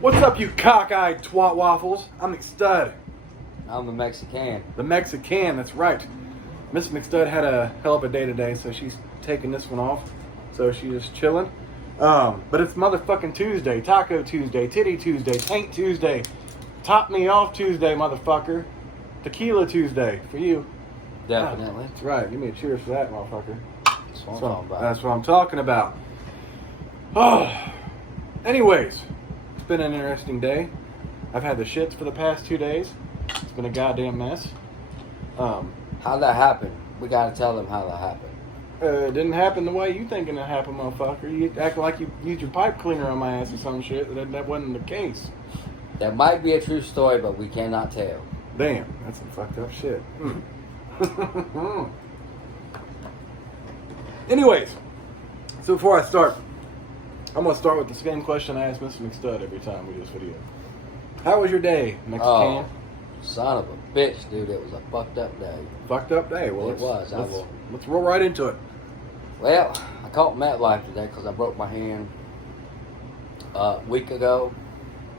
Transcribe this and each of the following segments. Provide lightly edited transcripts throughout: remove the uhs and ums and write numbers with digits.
What's up, you cockeyed twat waffles? I'm McStud. I'm the MexiCan. The MexiCan, that's right. Miss McStud had a hell of a day today, so she's taking this one off. So she's just chilling. But it's motherfucking Tuesday, Taco Tuesday, Titty Tuesday, Tank Tuesday, Top Me Off Tuesday, motherfucker. Tequila Tuesday for you. Definitely. That's right. Give me a cheers for that, motherfucker. That's what I'm talking about. That's what I'm talking about. Oh. Anyways, it's been an interesting day. I've had the shits for the past 2 days. It's been a goddamn mess. How'd that happen? We gotta tell them how that happened. It didn't happen the way you thinking it happened, motherfucker. You act like you used your pipe cleaner on my ass or some shit. That wasn't the case. That might be a true story, but we cannot tell. Damn, that's some fucked up shit. Anyways, so before I start, I'm going to start with the same question I ask Mr. McStud every time we do this video. How was your day, MexiCan? Oh, son of a bitch, dude. It was a fucked up day. Fucked up day? Well, it was. Let's roll right into it. Well, I caught MetLife today because I broke my hand a week ago,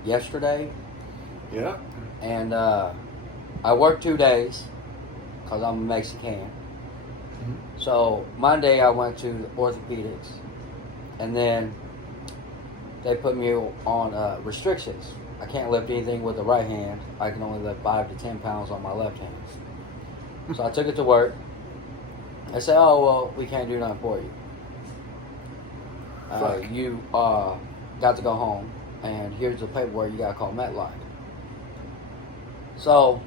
yesterday. Yeah. And I worked 2 days because I'm a Mexican. Mm-hmm. So Monday I went to the orthopedics, and then they put me on restrictions. I can't lift anything with the right hand. I can only lift 5 to 10 pounds on my left hand. So I took it to work. I said, "Oh well, we can't do nothing for you. You got to go home, and here's the paperwork. You got to call MetLife." So,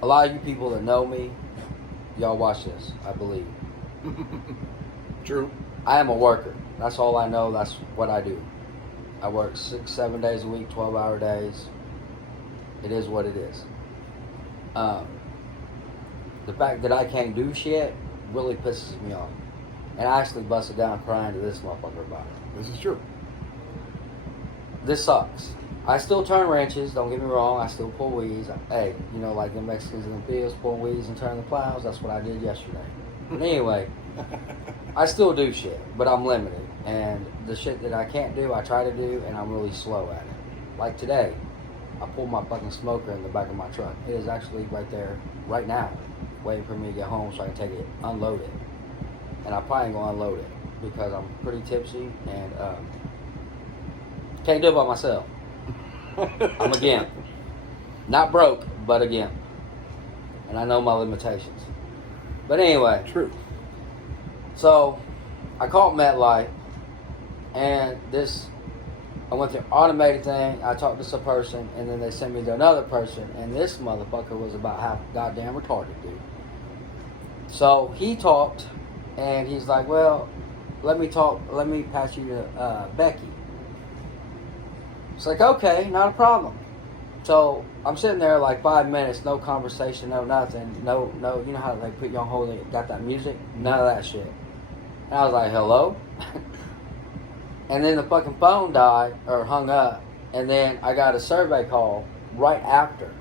a lot of you people that know me, y'all watch this, I believe. True. I am a worker. That's all I know. That's what I do. I work 6-7 days a week, 12-hour days. It is what it is. The fact that I can't do shit really pisses me off. And I actually busted down crying to this motherfucker about it. This is true. This sucks. I still turn wrenches, don't get me wrong. I still pull weeds. Hey, you know, like the Mexicans in the fields, pull weeds and turn the plows. That's what I did yesterday. But anyway, I still do shit, but I'm limited. And the shit that I can't do, I try to do, and I'm really slow at it. Like today, I pulled my fucking smoker in the back of my truck. It is actually right there, right now, waiting for me to get home so I can take it, unload it. And I probably ain't gonna unload it because I'm pretty tipsy and can't do it by myself. I'm a gimp. Not broke, but a gimp. And I know my limitations. But anyway. True. So, I called MetLife, and I went through automated thing. I talked to some person, and then they sent me to another person, and this motherfucker was about half goddamn retarded, dude. So, he talked, and he's like, well, let me pass you to Becky. It's like, okay, not a problem. So I'm sitting there like 5 minutes, no conversation, no nothing, no, you know how they put you on hold and got that music? None of that shit. And I was like, hello? And then the fucking phone died, or hung up, and then I got a survey call right after.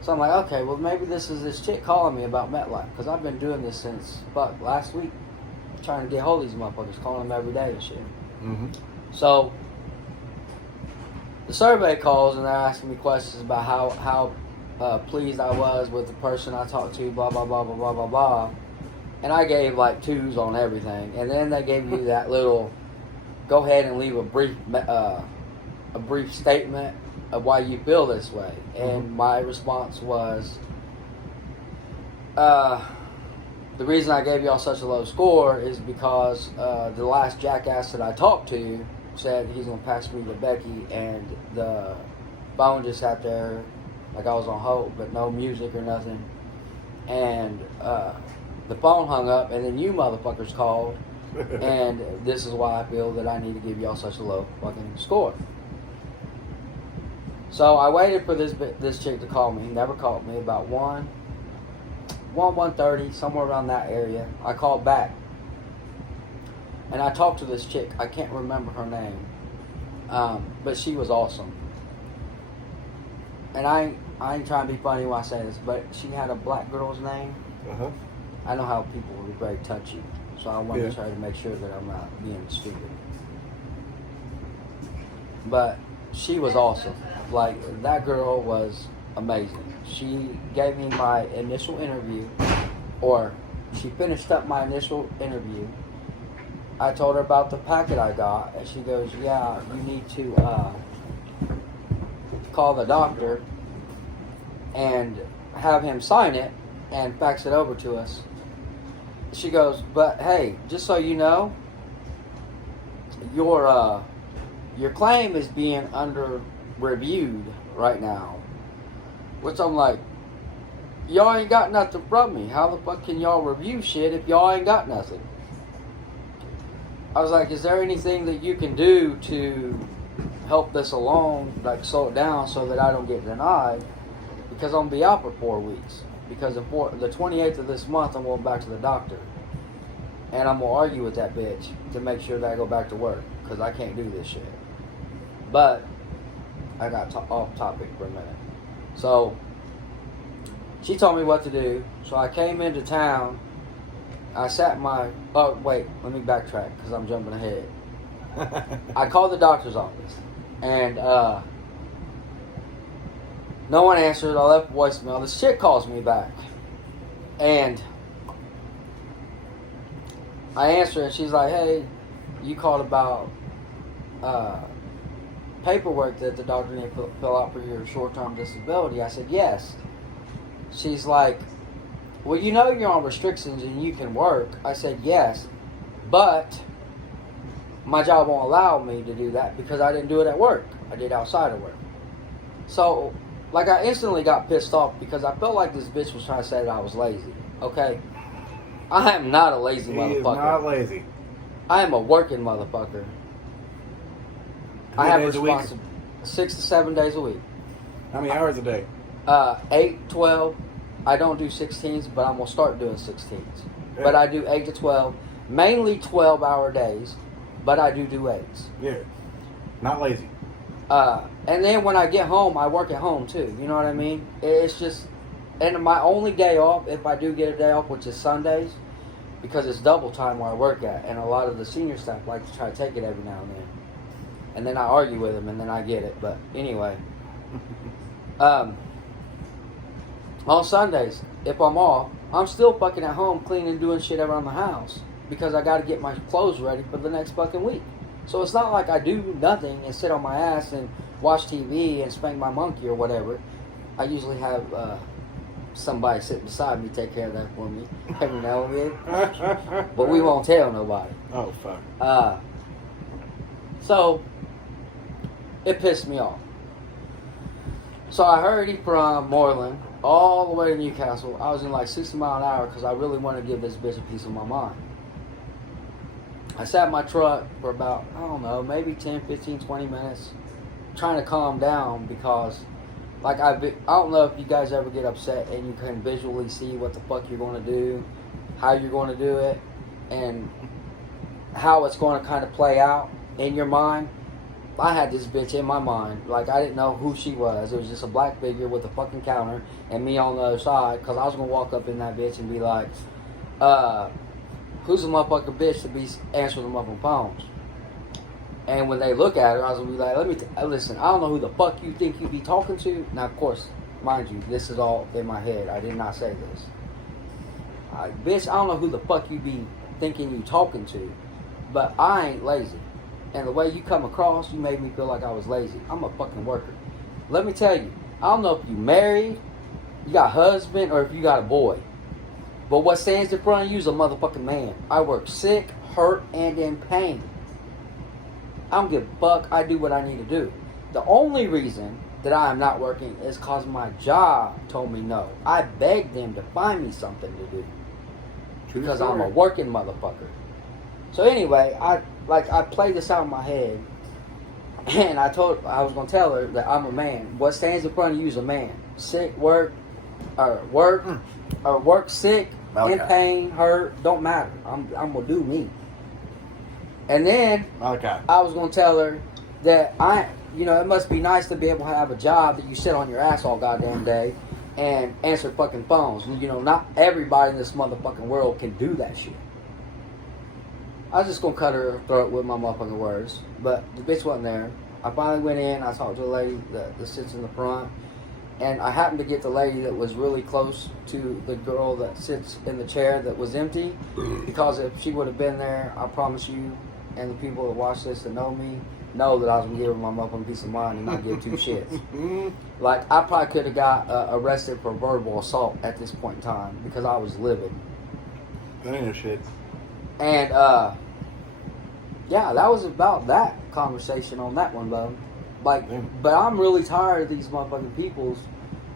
So I'm like, okay, well maybe this is this chick calling me about MetLife, because I've been doing this since, last week, trying to get hold of these motherfuckers, calling them every day and shit. Mm-hmm. So, the survey calls and they're asking me questions about how pleased I was with the person I talked to, blah, blah, blah, blah, blah, blah, blah. And I gave like 2s on everything. And then they gave you that little, go ahead and leave a brief statement of why you feel this way. And my response was, the reason I gave y'all such a low score is because the last jackass that I talked to said he's going to pass me to Becky, and the phone just sat there like I was on hold, but no music or nothing. And the phone hung up, and then you motherfuckers called, and this is why I feel that I need to give y'all such a low fucking score. So I waited for this chick to call me. Never called me. About 1:30, somewhere around that area. I called back. And I talked to this chick. I can't remember her name. But she was awesome. And I ain't trying to be funny when I say this, but she had a black girl's name. Uh-huh. I know how people will be very touchy. So I wanted to try to make sure that I'm not being stupid. But she was awesome. Like, that girl was amazing. She gave me my initial interview, or she finished up my initial interview. I told her about the packet I got, and she goes, yeah, you need to call the doctor and have him sign it and fax it over to us. She goes, but hey, just so you know, your claim is being under reviewed right now. Which I'm like, y'all ain't got nothing from me. How the fuck can y'all review shit if y'all ain't got nothing? I was like, is there anything that you can do to help this along, like slow it down so that I don't get denied? Because I'm going to be out for 4 weeks. Because the 28th of this month, I'm going back to the doctor. And I'm going to argue with that bitch to make sure that I go back to work. Because I can't do this shit. But I got off topic for a minute. So she told me what to do. So I came into town. I sat my... Oh, wait. Let me backtrack because I'm jumping ahead. I called the doctor's office. And no one answered. I left voicemail. This chick calls me back. And I answer and she's like, hey, you called about paperwork that the doctor needed to fill out for your short-term disability. I said, yes. She's like, well, you know you're on restrictions and you can work. I said, yes, but my job won't allow me to do that because I didn't do it at work. I did outside of work. So, like, I instantly got pissed off because I felt like this bitch was trying to say that I was lazy. Okay? I am not a lazy motherfucker. He is not lazy. I am a working motherfucker. I have responsibility 6 to 7 days a week. How many hours a day? 8, 12. I don't do 16s, but I'm going to start doing 16s. Yeah. But I do 8 to 12. Mainly 12-hour days, but I do 8s. Yeah. Not lazy. And then when I get home, I work at home too. You know what I mean? It's just... And my only day off, if I do get a day off, which is Sundays, because it's double time where I work at, and a lot of the senior staff like to try to take it every now and then. And then I argue with them, and then I get it. But anyway... on Sundays, if I'm off, I'm still fucking at home cleaning, doing shit around the house because I got to get my clothes ready for the next fucking week. So it's not like I do nothing and sit on my ass and watch TV and spank my monkey or whatever. I usually have somebody sit beside me take care of that for me every now and then. But we won't tell nobody. Oh, fuck. So it pissed me off. So I hurried from Moreland all the way to Newcastle. I was in like 60 miles an hour because I really wanted to give this bitch a piece of my mind. I sat in my truck for about, I don't know, maybe 10, 15, 20 minutes trying to calm down because, like, I don't know if you guys ever get upset and you can visually see what the fuck you're going to do, how you're going to do it, and how it's going to kind of play out in your mind. I had this bitch in my mind. Like, I didn't know who she was. It was just a black figure with a fucking counter and me on the other side. Because I was going to walk up in that bitch and be like, who's the motherfucking bitch to be answering the motherfucking phones? And when they look at her, I was going to be like, listen, I don't know who the fuck you think you be talking to. Now, of course, mind you, this is all in my head. I did not say this. Bitch, I don't know who the fuck you be thinking you talking to. But I ain't lazy. And the way you come across, you made me feel like I was lazy. I'm a fucking worker. Let me tell you, I don't know if you married, you got a husband, or if you got a boy. But what stands in front of you is a motherfucking man. I work sick, hurt, and in pain. I don't give a fuck. I do what I need to do. The only reason that I am not working is because my job told me no. I begged them to find me something to do. Because I'm a working motherfucker. So anyway, I played this out in my head, and I was gonna tell her that I'm a man. What stands in front of you is a man. Sick, work sick, in pain, hurt, don't matter. I'm gonna do me. And then I was gonna tell her that it must be nice to be able to have a job that you sit on your ass all goddamn day and answer fucking phones. Not everybody in this motherfucking world can do that shit. I was just gonna cut her throat with my motherfucking words, but the bitch wasn't there. I finally went in. I talked to the lady that sits in the front, and I happened to get the lady that was really close to the girl that sits in the chair that was empty, because if she would have been there, I promise you, and the people that watch this that know me know that I was gonna give her my motherfucking peace of mind and not give two shits. Like, I probably could have got arrested for verbal assault at this point in time because I was livid. That ain't no shit. And yeah, that was about that conversation on that one, bro. Like, but I'm really tired of these motherfucking peoples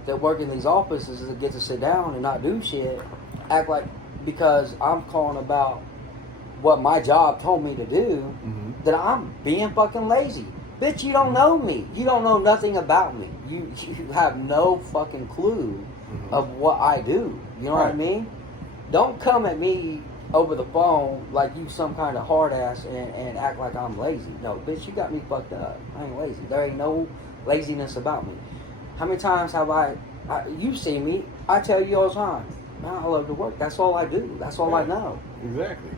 that work in these offices that get to sit down and not do shit, act like because I'm calling about what my job told me to do, that I'm being fucking lazy. Bitch, you don't know me. You don't know nothing about me. You have no fucking clue of what I do. You know what I mean? Don't come at me over the phone like you some kind of hard ass and act like I'm lazy. No, bitch, you got me fucked up. I ain't lazy. There ain't no laziness about me. How many times have you see me, I tell you all the time, man, I love to work. That's all I do. That's all I know. Exactly.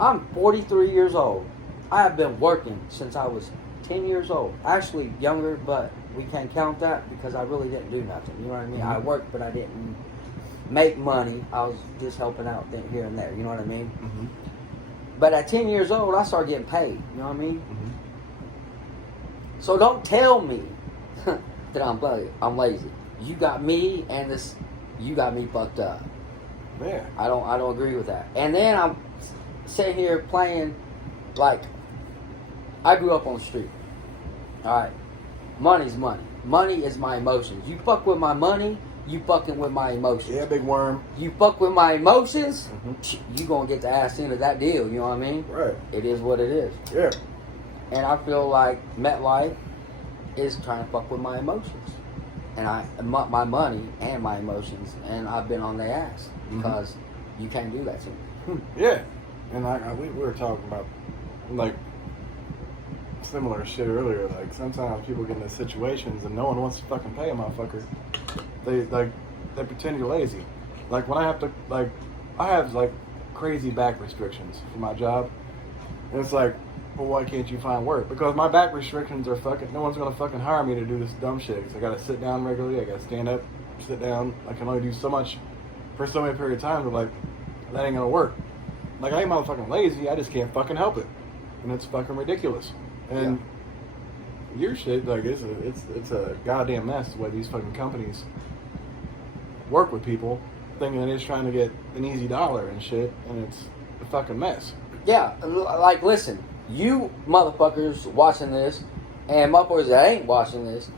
I'm 43 years old. I have been working since I was 10 years old. Actually younger, but we can't count that because I really didn't do nothing. You know what I mean? I worked, but I didn't make money. I was just helping out here and there. You know what I mean? But at 10 years old, I started getting paid. You know what I mean? So don't tell me that I'm lazy. You got me and this. You got me fucked up. Yeah. I don't agree with that. And then I'm sitting here playing like I grew up on the street. All right, money's money. Money is my emotions. You fuck with my money, you fucking with my emotions. Yeah, big worm. You fuck with my emotions, you gonna get the ass into that deal. You know what I mean? Right. It is what it is. Yeah. And I feel like MetLife is trying to fuck with my emotions, and my money and my emotions, and I've been on their ass because you can't do that to me. Yeah. And we were talking about like similar shit earlier. Like sometimes people get into situations and no one wants to fucking pay a motherfucker. They pretend you're lazy. Like when I have like crazy back restrictions for my job, and it's like, well, why can't you find work? Because my back restrictions are fucking. No one's gonna fucking hire me to do this dumb shit. Cause I gotta sit down regularly. I gotta stand up, sit down. I can only do so much for so many period of time. But like, that ain't gonna work. Like I ain't motherfucking lazy. I just can't fucking help it, and it's fucking ridiculous. And your shit, like it's a goddamn mess the way these fucking companies work with people, thinking they're just trying to get an easy dollar and shit, and it's a fucking mess. Yeah, like listen, you motherfuckers watching this, and motherfuckers that ain't watching this,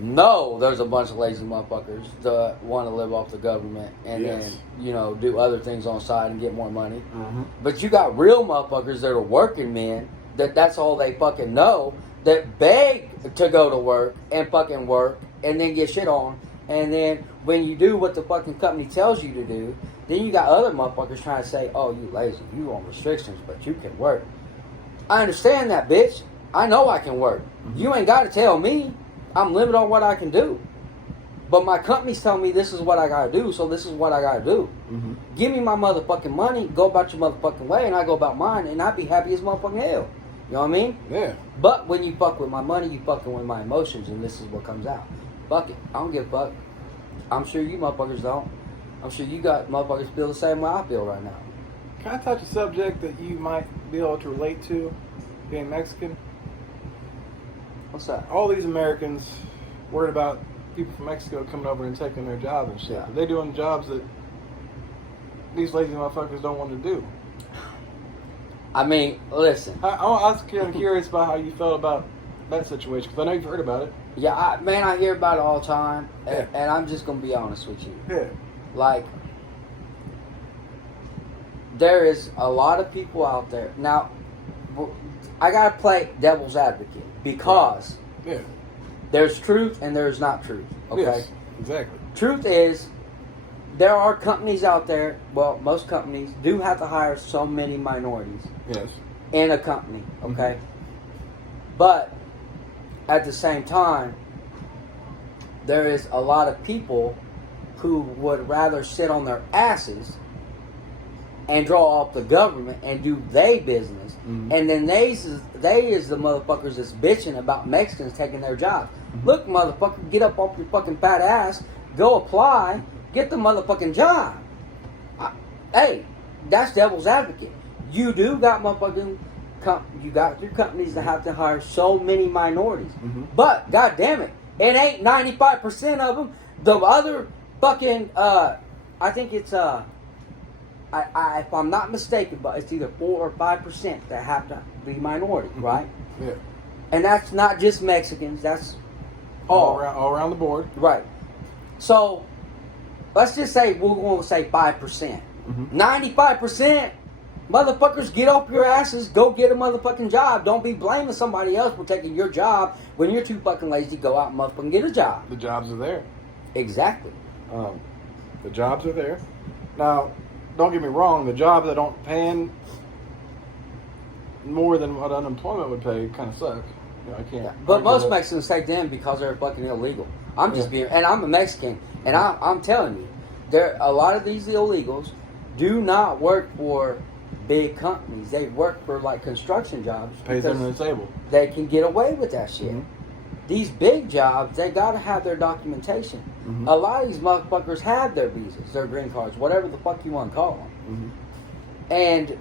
know there's a bunch of lazy motherfuckers that want to live off the government and then, you know, do other things on the side and get more money. But you got real motherfuckers that are working men, that's all they fucking know, that beg to go to work and fucking work and then get shit on. And then when you do what the fucking company tells you to do, then you got other motherfuckers trying to say, oh, you lazy, you on restrictions, but you can work. I understand that, bitch. I know I can work. You ain't got to tell me. I'm limited on what I can do. But my company's telling me this is what I gotta do, so this is what I gotta do. Give me my motherfucking money, go about your motherfucking way, and I go about mine, and I'd be happy as motherfucking hell. You know what I mean? Yeah. But when you fuck with my money, you fucking with my emotions, and this is what comes out. Fuck it. I don't give a fuck. I'm sure you motherfuckers don't. I'm sure you got motherfuckers feel the same way I feel right now. Can I touch a subject that you might be able to relate to, being Mexican? What's that? All these Americans worried about people from Mexico coming over and taking their jobs and shit. Yeah. They're doing jobs that these lazy motherfuckers don't want to do. I mean, listen. I was kind of curious about how you felt about that situation, because I know you've heard about it. Yeah, I hear about it all the time, and I'm just going to be honest with you. Yeah. Like, there is a lot of people out there. Now, I got to play devil's advocate, because there's truth and there's not truth. Okay? Yes, exactly. Truth is, there are companies out there, well, most companies do have to hire so many minorities in a company, okay? But at the same time, there is a lot of people who would rather sit on their asses and draw off the government and do they business. Mhm. And then they is the motherfuckers that's bitching about Mexicans taking their jobs. Mhm. Look, motherfucker, get up off your fucking fat ass, go apply, get the motherfucking job. Hey, that's devil's advocate. You do got motherfucking, you got your companies that have to hire so many minorities. Mhm. But, god damn it, it ain't 95% of them. The other fucking, I think it's, if I'm not mistaken, but it's either 4 or 5% that have to be minority, right? Yeah. And that's not just Mexicans. That's All around the board. right. So let's just say we're going to say 5%. Mhm. 95%, motherfuckers, get off your asses, go get a motherfucking job. Don't be blaming somebody else for taking your job when you're too fucking lazy to go out and motherfucking get a job. The jobs are there. Exactly. The jobs are there. Now, don't get me wrong. The jobs that don't pay more than what unemployment would pay kind of suck. You know, I can't. But argue most that. Mexicans take them because they're fucking illegal. I'm just Yeah. being, and I'm a Mexican, and I'm telling you, a lot of these illegals do not work for big companies. They work for like construction jobs Pays them because to the table. they can get away with that shit. Mhm. These big jobs, they gotta have their documentation. Mhm. A lot of these motherfuckers have their visas, their green cards, whatever the fuck you want to call them, Mhm. and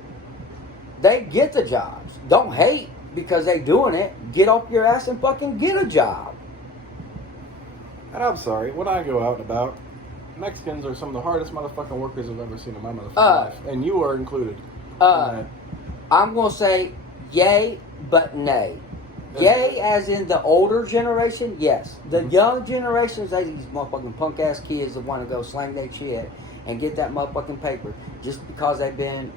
they get the jobs. Don't hate because they doing it. Get off your ass and fucking get a job. And I'm sorry, when I go out and about, Mexicans are some of the hardest motherfucking workers I've ever seen in my motherfucking life, and you are included. in that. I'm gonna say yay, but nay. Yay, as in the older generation, yes. The Mhm. young generations, they these motherfucking punk ass kids that want to go slang their shit and get that motherfucking paper just because they've been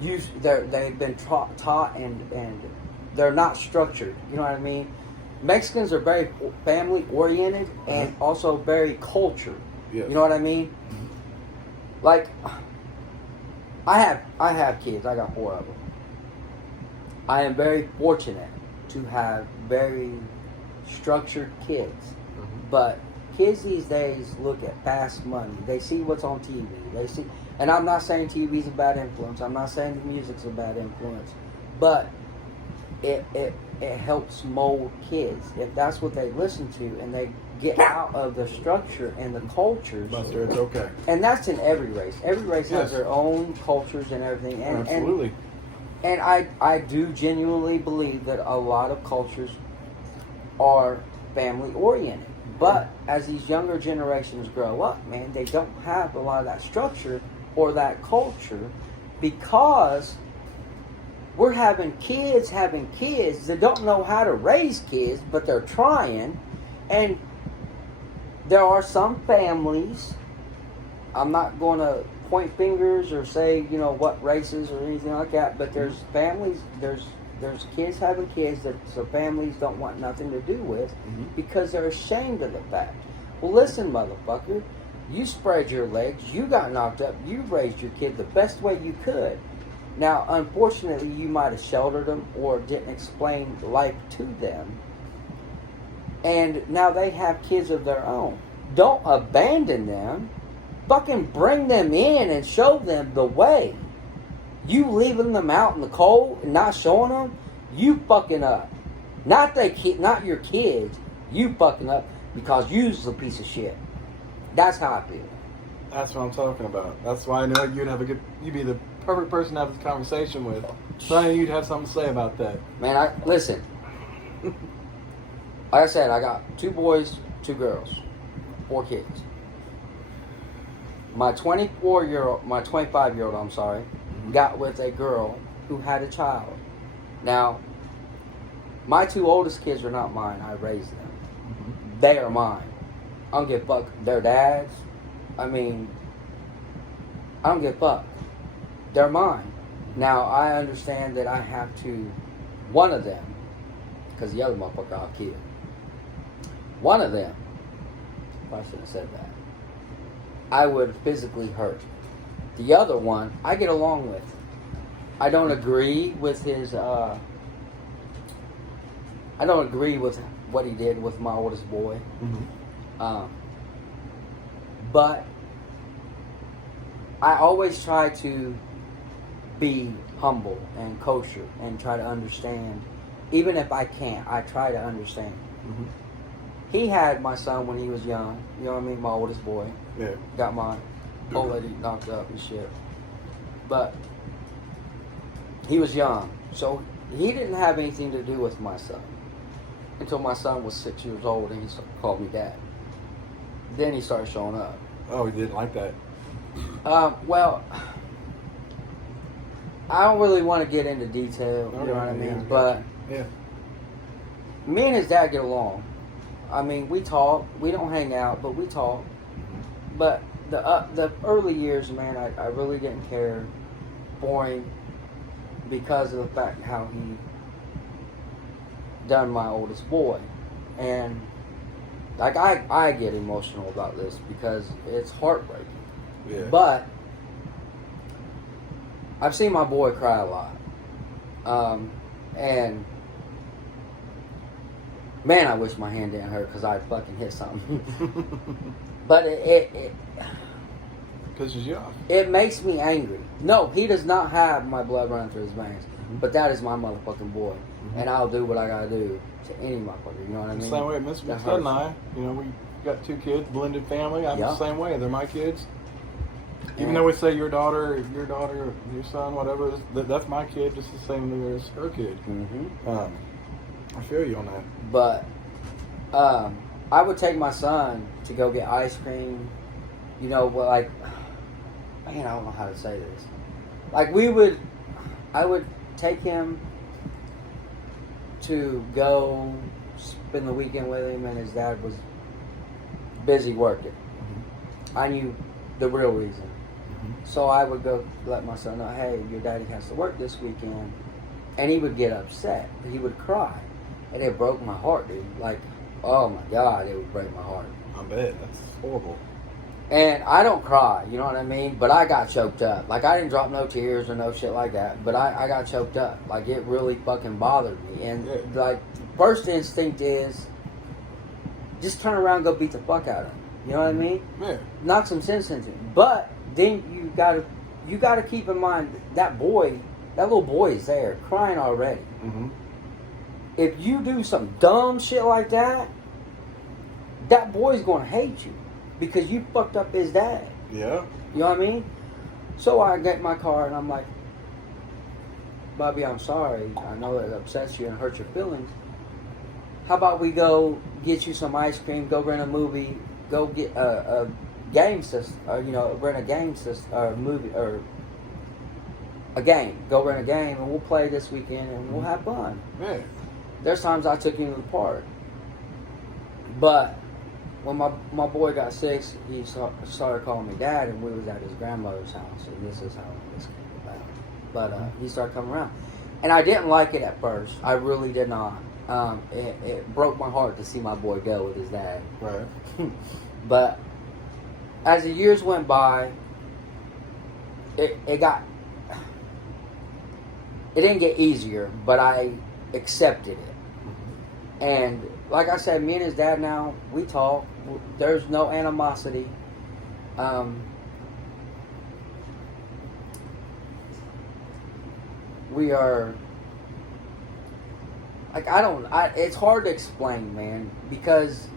they've been taught and they're not structured. You know what I mean? Mexicans are very family oriented and also very cultured. Yes. You know what I mean? Like, I have kids. I got 4 of them. I am very fortunate to have very structured kids. But kids these days look at fast money. They see what's on TV. They see, and I'm not saying TV's a bad influence. I'm not saying the music's a bad influence. But it helps mold kids if that's what they listen to and they get out of the structure and the cultures. Buster, it's okay. And that's in every race. Every race Yes. has their own cultures and everything. And, Absolutely. And I do genuinely believe that a lot of cultures are family oriented. But as these younger generations grow up, man, they don't have a lot of that structure or that culture because we're having kids that don't know how to raise kids, but they're trying. And there are some families, I'm not going to point fingers or say, you know, what races or anything like that, but there's families, there's kids having kids that the families don't want nothing to do with because they're ashamed of the fact. Well, listen, motherfucker, you spread your legs, you got knocked up, you raised your kid the best way you could. Now, unfortunately, you might have sheltered them or didn't explain life to them. And now they have kids of their own. Don't abandon them. Fucking bring them in and show them the way. You leaving them out in the cold and not showing them, you fucking up. Not your kids. You fucking up because you's a piece of shit. That's how I feel. That's what I'm talking about. That's why I know you'd be the perfect person to have this conversation with. So I knew you'd have something to say about that. Man, listen. Like I said, I got 2 boys, 2 girls, 4 kids. My 25-year-old, I'm sorry, got with a girl who had a child. Now, my 2 oldest kids are not mine. I raised them. They are mine. I don't give a fuck. Their dads. I mean, I don't give a fuck. They're mine. Now, I understand that I have to, one of them, because the other motherfucker I'll kill. One of them, I shouldn't have said that, I would physically hurt. The other one, I get along with. I don't agree with his, I don't agree with what he did with my oldest boy. But I always try to be humble and kosher and try to understand. Even if I can't, I try to understand. Mm-hmm. He had my son when he was young. You know what I mean? My oldest boy. Yeah. Got my old lady knocked up and shit. But he was young. So he didn't have anything to do with my son. Until my son was 6 years old and he called me dad. Then he started showing up. Oh, he didn't like that. Well, I don't really want to get into detail, you know what I mean? But yeah, me and his dad get along. I mean, we talk. We don't hang out, but we talk. Mm-hmm. But the early years, man, I really didn't care for him because of the fact how he done my oldest boy. And like I get emotional about this because it's heartbreaking. Yeah. But I've seen my boy cry a lot. And man, I wish my hand didn't hurt because I fucking hit something. But it pisses you off. It makes me angry. No, he does not have my blood running through his veins. Mm-hmm. But that is my motherfucking boy. Mm-hmm. And I'll do what I gotta do to any motherfucker. You know what I mean? The same way Miss That McStud and hurts. I, you know, we got 2 kids, blended family. I'm Yeah. the same way. They're my kids. Even Yeah. though we say your daughter, your son, whatever, that's my kid, just the same as her kid. Mm-hmm. I feel you on that. But I would take my son to go get ice cream. You know, well, like, man, I don't know how to say this. Like I would take him to go spend the weekend with him, and his dad was busy working. Mm-hmm. I knew the real reason. Mm-hmm. So I would go let my son know, hey, your daddy has to work this weekend. And he would get upset. He would cry. And it broke my heart, dude. Like, oh my God, it would break my heart. I bet. That's horrible. And I don't cry, you know what I mean? But I got choked up. Like, I didn't drop no tears or no shit like that. But I got choked up. Like, it really fucking bothered me. And, like, first instinct is just turn around and go beat the fuck out of him. You know what I mean? Yeah. Knock some sense into him. But then you gotta keep in mind that little boy is there crying already. Mm-hmm. If you do some dumb shit like that, that boy's gonna hate you because you fucked up his dad. Yeah. You know what I mean? So I get in my car and I'm like, Bobby, I'm sorry. I know it upsets you and hurts your feelings. How about we go get you some ice cream, go rent a movie, go get a game system, or, you know, rent a game system, or a movie, or a game. Go rent a game and we'll play this weekend and we'll have fun. Yeah. There's times I took him to the park. But when my boy got sick, he started calling me dad, and we was at his grandmother's house, and this is how this came about. But he started coming around. And I didn't like it at first. I really did not. It broke my heart to see my boy go with his dad. Right. But as the years went by, it didn't get easier, but I accepted it. And like I said, me and his dad now, we talk. There's no animosity. We are like, it's hard to explain, man, because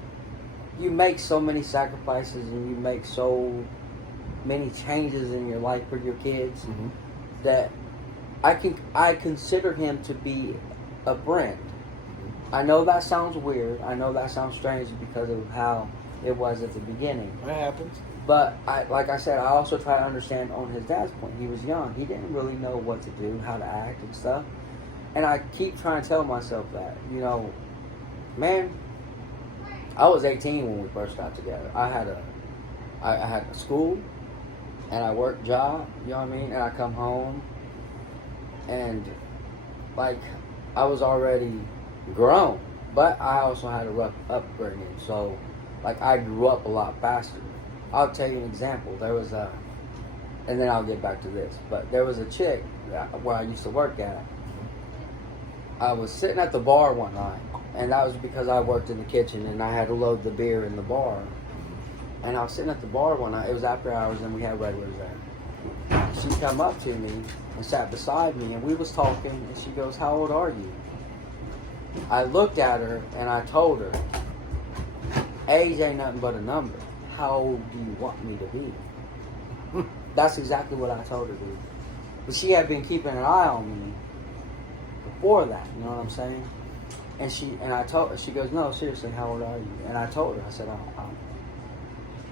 you make so many sacrifices and you make so many changes in your life for your kids, Mm-hmm. that I consider him to be a friend. I know that sounds weird. I know that sounds strange because of how it was at the beginning. That happens. But like I said, I also try to understand on his dad's point. He was young. He didn't really know what to do, how to act and stuff. And I keep trying to tell myself that, you know, man, I was 18 when we first got together. I had a school and I worked job, you know what I mean? And I come home and like I was already grown, but I also had a rough upbringing. So like I grew up a lot faster. I'll tell you an example. There was and then I'll get back to this, but there was a chick where I used to work at. I was sitting at the bar one night, and that was because I worked in the kitchen and I had to load the beer in the bar. And I was sitting at the bar one night. It was after hours, and we had regulars there. She come up to me and sat beside me, and we was talking, and she goes, "How old are you?" I looked at her, and I told her, "Age ain't nothing but a number. How old do you want me to be?" That's exactly what I told her, dude. But she had been keeping an eye on me before that, you know what I'm saying? And I told her, she goes, "No, seriously, how old are you?" And I told her, I said,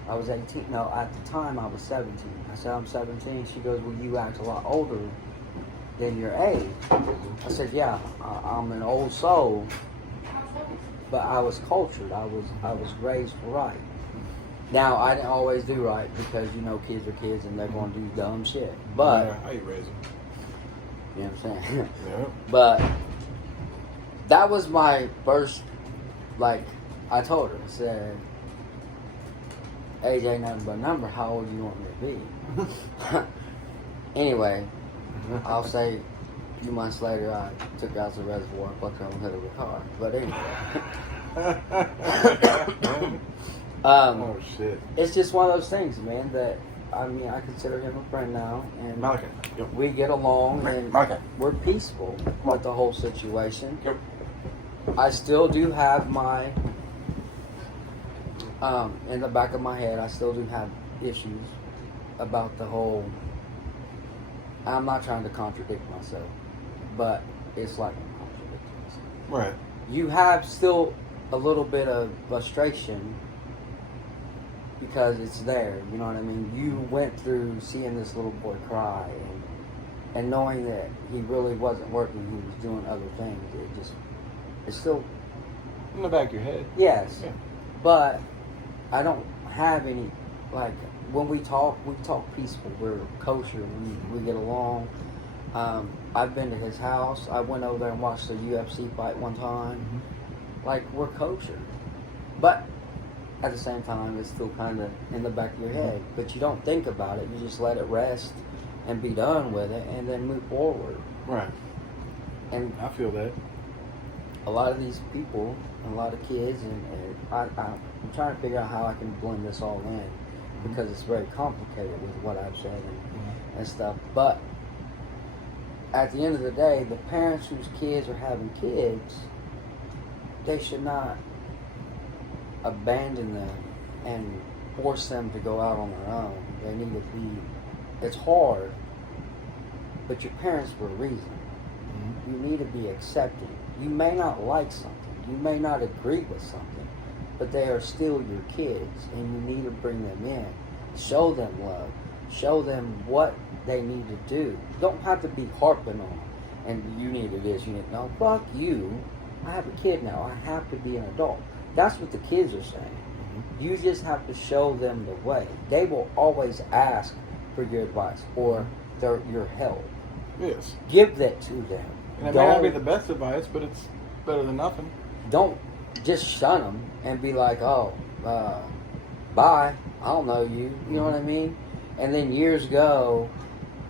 I was 18. No, at the time I was 17. I said, "I'm 17. She goes, "Well, you act a lot older than your age." I said, "Yeah, I'm an old soul, but I was cultured. I was raised right." Now, I didn't always do right because, you know, kids are kids and they're going to do dumb shit. But, yeah, how you raise them? You know what I'm saying? Yeah. But that was my first, like, I told her, I said, "Age ain't nothing but a number. How old do you want me to be?" Anyway, I'll say a few months later, I took her out to the reservoir and fucked her on the hood of the car. But anyway. Oh, shit. It's just one of those things, man, that, I mean, I consider him a friend now, and MexiCan. Yep. we get along, and MexiCan. we're peaceful with the whole situation. Yep. I still do have my, in the back of my head, I still do have issues about the whole, I'm not trying to contradict myself, but it's like I'm contradicting myself. Right. You have still a little bit of frustration because it's there, you know what I mean? You went through seeing this little boy cry and knowing that he really wasn't working, he was doing other things. It's still In the back of your head. yes, Yeah. but I don't have any, like, when we talk peaceful. We're kosher. We get along. I've been to his house. I went over there and watched a UFC fight one time. Mm-hmm. Like, we're kosher. But at the same time, it's still kind of in the back of your head. But you don't think about it. You just let it rest and be done with it and then move forward. Right. And I feel that. a lot of these people, a lot of kids, and I'm trying to figure out how I can blend this all in because it's very complicated with what I've said and stuff. But at the end of the day, the parents whose kids are having kids, they should not abandon them and force them to go out on their own. They need to be, it's hard, but your parents for a reason. Mm-hmm. You need to be accepting. You may not like something, you may not agree with something, but they are still your kids, and you need to bring them in. Show them love. Show them what they need to do. You don't have to be harping on, and you need to this, you need to, no, fuck you. I have a kid now. I have to be an adult. That's what the kids are saying. Mm-hmm. You just have to show them the way. They will always ask for your advice or your help. Yes. Give that to them. And it may not be the best advice, but it's better than nothing. Don't just shun them and be like, "Oh, bye. I don't know you." You know what I mean? And then years go,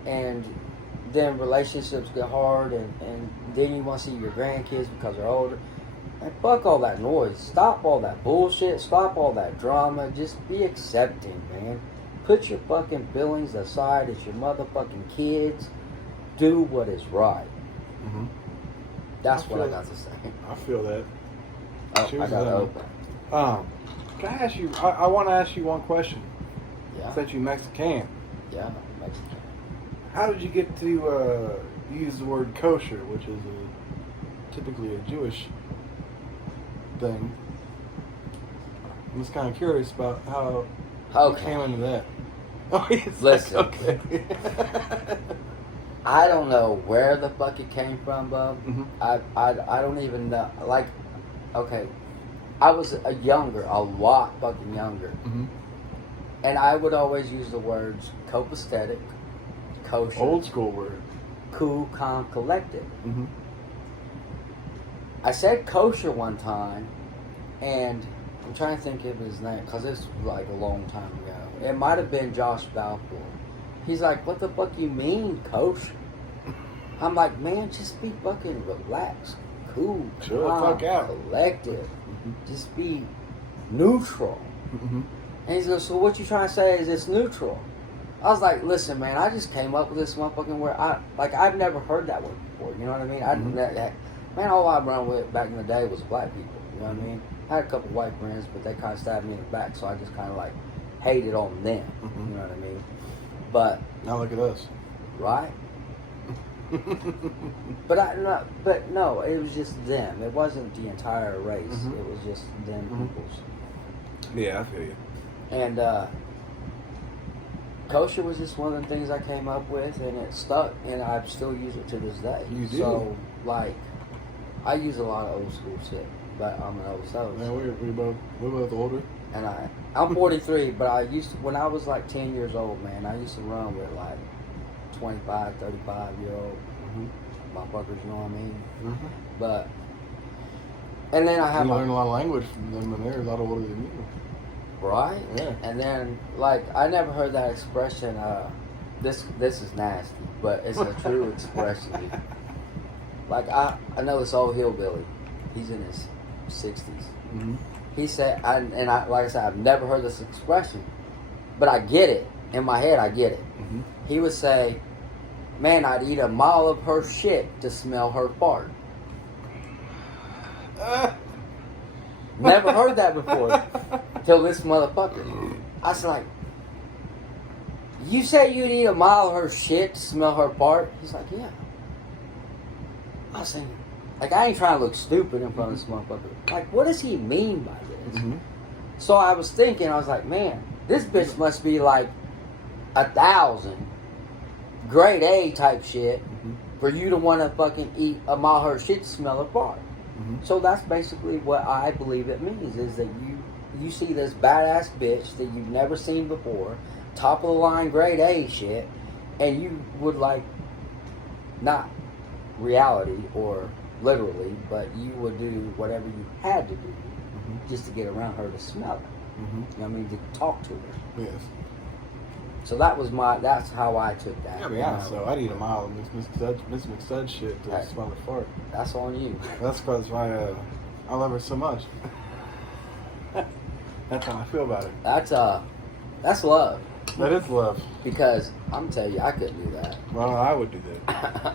and then relationships get hard, and then you want to see your grandkids because they're older. And fuck all that noise. Stop all that bullshit. Stop all that drama. Just be accepting, man. Put your fucking feelings aside. It's your motherfucking kids. Do what is right. Mm-hmm. That's what I got to say. I feel that. Oh, I got to open. Can I ask you? I want to ask you one question. Yeah. Since you MexiCan, Yeah, MexiCan. how did you get to use the word kosher, which is typically a Jewish thing? I'm just kind of curious about how you came into that. Oh, yes. Listen. Okay. I don't know where the fuck it came from, bub. Mm-hmm. I don't even know. Like, okay, I was a lot fucking younger. Mm-hmm. And I would always use the words copacetic, kosher, Old school word. cool, calm, collected. Mm-hmm. I said kosher one time, and I'm trying to think of his name, because this was like a long time ago. It might have been Josh Balfour. He's like, "What the fuck you mean kosher?" I'm like, "Man, just be fucking relaxed, cool, Chill the calm, fuck out. collected. Mm-hmm. Just be neutral." Mm-hmm. And he goes, "So what you trying to say is it's neutral?" I was like, listen, man, I just came up with this motherfucking word. I've never heard that word before. You know what I mean? Man, all I run with back in the day was black people. You know what I mean? I had a couple white friends, but they kind of stabbed me in the back, so I just kind of like hated on them. You know what I mean? But now look at us, right? But no, it was just them. It wasn't the entire race. It was just them peoples. Yeah, I feel you. And kosher was just one of the things I came up with, and it stuck, and I still use it to this day. You do? So, like, I use a lot of old school shit, but I'm an old soul. Man, we're both older. And I'm 43, but when I was like 10 years old, man, I used to run with like 25, 35-year-old motherfuckers, you know what I mean? But, and then I have you learn a lot of language from them, and they're a lot older than you. Right? Yeah. And then, like, I never heard that expression, this is nasty, but it's a true expression. Like, I know this old hillbilly. He's in his 60s. He said, like I said, I've never heard this expression, but I get it. In my head, I get it. He would say, man, I'd eat a mile of her shit to smell her fart. Never heard that before. Till this motherfucker. I was like, you say you'd eat a mile of her shit to smell her fart? He's like, yeah. I was saying, like, I ain't trying to look stupid in front of this motherfucker. Like, what does he mean by this? So I was thinking, I was like, man, this bitch must be like 1,000 grade A type shit for you to want to fucking eat a mile of her shit to smell her fart. So that's basically what I believe it means, is that you see this badass bitch that you've never seen before, top of the line grade A shit, and you would like, not reality or literally, but you would do whatever you had to do just to get around her to smell it. You know what I mean? To talk to her. Yes. So that's how I took that. Yeah, be honest, so I'd eat a mile of Miss McStud's shit to smell the fart. That's on you. That's because why I love her so much. That's how I feel about it. That's love. That is love. Because I'm telling you, I couldn't do that. Well, I would do that.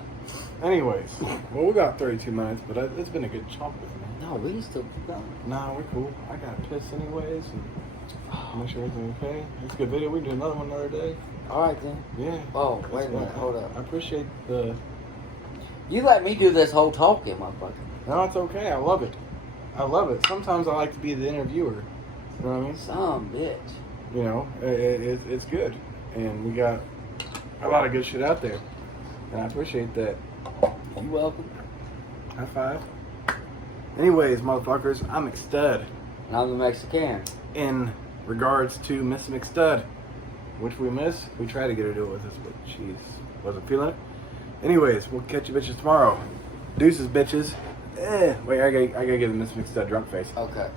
Anyways, well, we got 32 minutes, but it's been a good chunk with me. No, we can still keep going. Nah, we're cool. I got to piss anyways, and make sure everything's okay. It's a good video. We can do another one another day. All right, then. Yeah. Oh, wait a minute. Hold up. I appreciate the... You let me do this whole talking, motherfucker. No, it's okay. I love it. I love it. Sometimes I like to be the interviewer. You know what I mean? Some bitch. You know, it's good. And we got a lot of good shit out there. And I appreciate that. You welcome. High five. Anyways, motherfuckers, I'm McStud. And I'm the MexiCan. In regards to Miss McStud, which we miss, we tried to get her to do it with us, but she wasn't feeling it. Anyways, we'll catch you bitches tomorrow. Deuces, bitches. Wait, I gotta give Miss McStud drunk face. Okay.